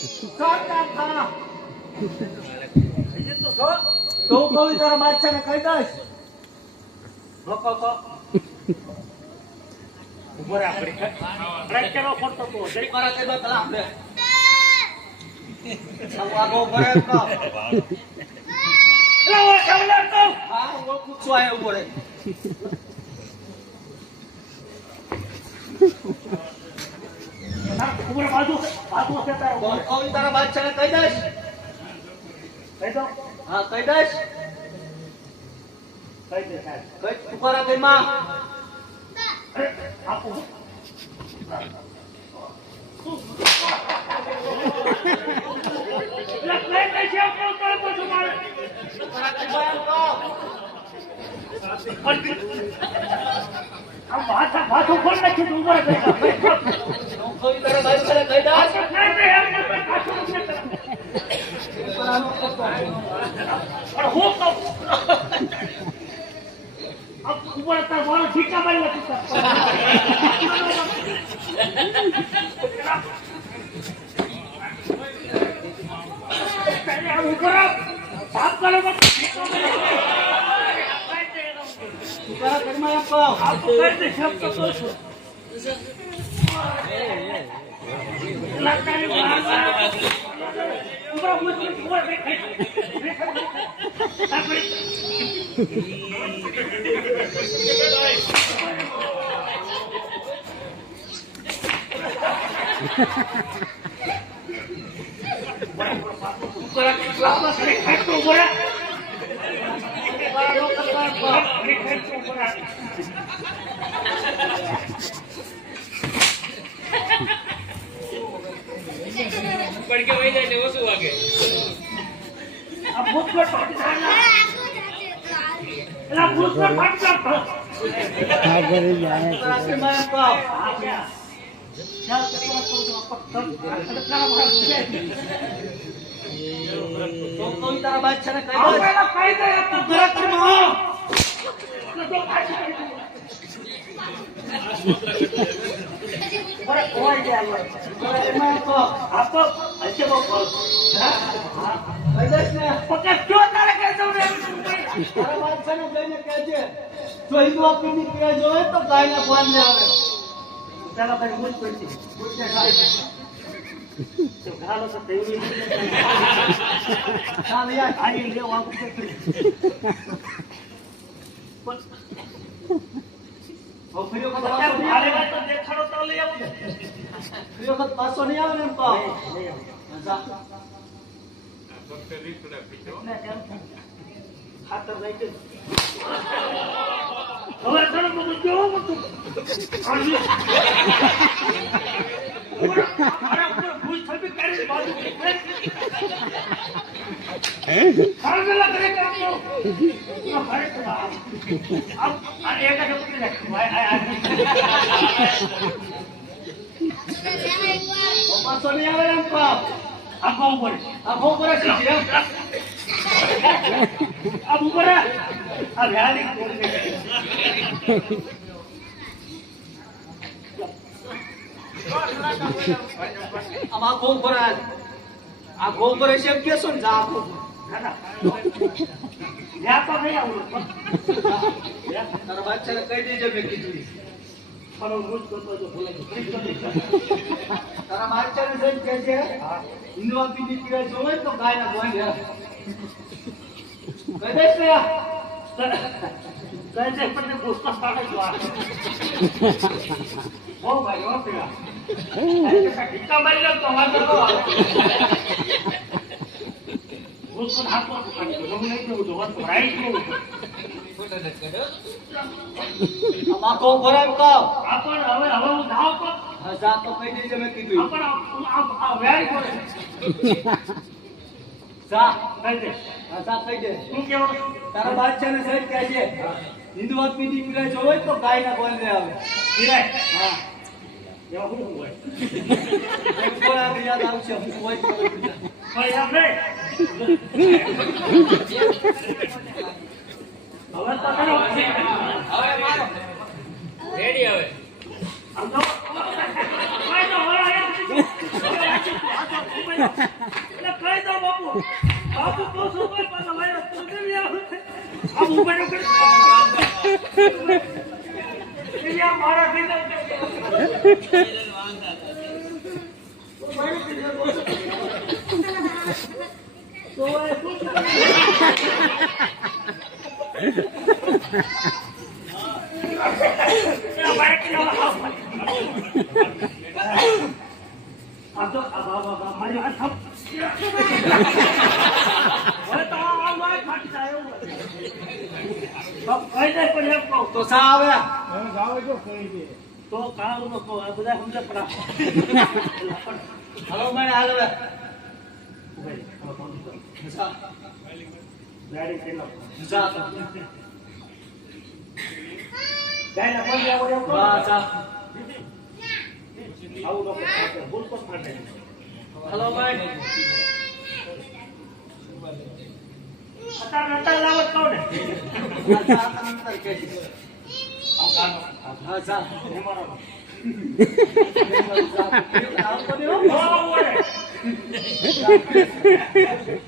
તો હું કહું તારા બાદશાહને કહી દઈશ. ઉભો રહે આપણી ટ્રેક કેનો ફોટો તો જરી મારા કઈ દો તલા આપણે આગો ઉભો રહે તો એલા ઓ કમલા તો હા હું પૂછવા આયો ઉભો રહે. ઉભો રહે બાજુ કહેતા તો હું કહું તારા બાદશાહને કહી દઈશ. કહી દો હા કહી દઈશ. કહી દે સાહેબ કઈ ઉભા કઈ માં આપો એલા કઈ છે આપો તો તમારે તારા કઈ માં એમ કહો. આ ભાષા ખોલ નાખી તું ઉભો રહે હું કહું તારા બાદશાહને કહી દઈશ. પણ હું કહું ઉપર તાર મારો ઠીકા મારી નથી ઉપર સાફ કરો તારા કઈ માં એમ કહો. આપો કઈ દે શબ્દ તો છું લાગતાની ઉપર મુશ્કેલ ઉપર પડકે વહી જાય એટલે ઓછું વાગે. આ ભૂત પર એલા ભૂત પર ફાટ જાતો તારા કઈ માં એમ કહો. તો હું કહું તારા બાદશાહને કહી દઈશ. પાછો નહીં આવે ને એમ કહો. ખાતર નાખી હવે તને બધું કેવું હતું ભૂલ થતી કરી બાજુ ખારગલા કરે કામ પાછો નહીં આવે એમ કહો. આખો ઉપર આખો ઉપર શીખી એમ. આ ઉપર આ વ્યાલી આમ આખો ઉપર આખો ઉપર હશે એમ કેશો ને જા આખો. જ્યાં તો નહીં આવું તારા બાદશાહને કહી દેજે મેં કીધું. પણ હું કરતો જો ભૂલાઈ તારા બાદશાહને જઈને કહેજે હિન્દુ પીડી પીડા જોવે તો ગાયના ગોઈ કહી દઈશ ને. કહે છે પણ પુસ્તક પાડે જો ઓ ભાઈ ઓ પેલા ટીકા મારી લો તો વાંધો ન આવે પુસ્તક હાથો પાડી હું નહીં કહું તો વાત રાઈટ કહું આમ આખો ઉપર એમ કહો. આપણ હવે હું જાઉં તો હા જા તો કહી દેજે મેં કીધું. આપણ આ વેરી પડે જા કહી દે હા જા કહી દે. શું કેવું તારા બાદશાહને સહિત કહેજે હિન્દુ પીડી પીડા જોવે તો ગાયના ગોઈ આવે. વિરાય હા એવા શું હોય કોઈ આગળ યાદ આવશે હું હોય તો બીજા. ભાઈ આપણે હવે તો કરો હવે મારો રેડી હવે આમ તો ભાઈ તો હવે એટલે કહી દો બાપુ બાપુ તો શું કોઈ પાછા વાયરસ તો કેવી આવે આમ ઉપર ઉપર એ મારા દીને તો એ શું તો સા આવે તો કામ નો આ બધા સમજે પડા હાલો મને હાલ હવે જા ગાડી કેલો જા તો ગાયના કોણ આવો એમ તો વા જા આવું લોકો સાથે ભૂલ તો ફાટે હાલો ભાઈ અત્યારે લાવો તો ને જા અંતર કે હા જા અમારો આવ તો દેવો ઓ ઓરે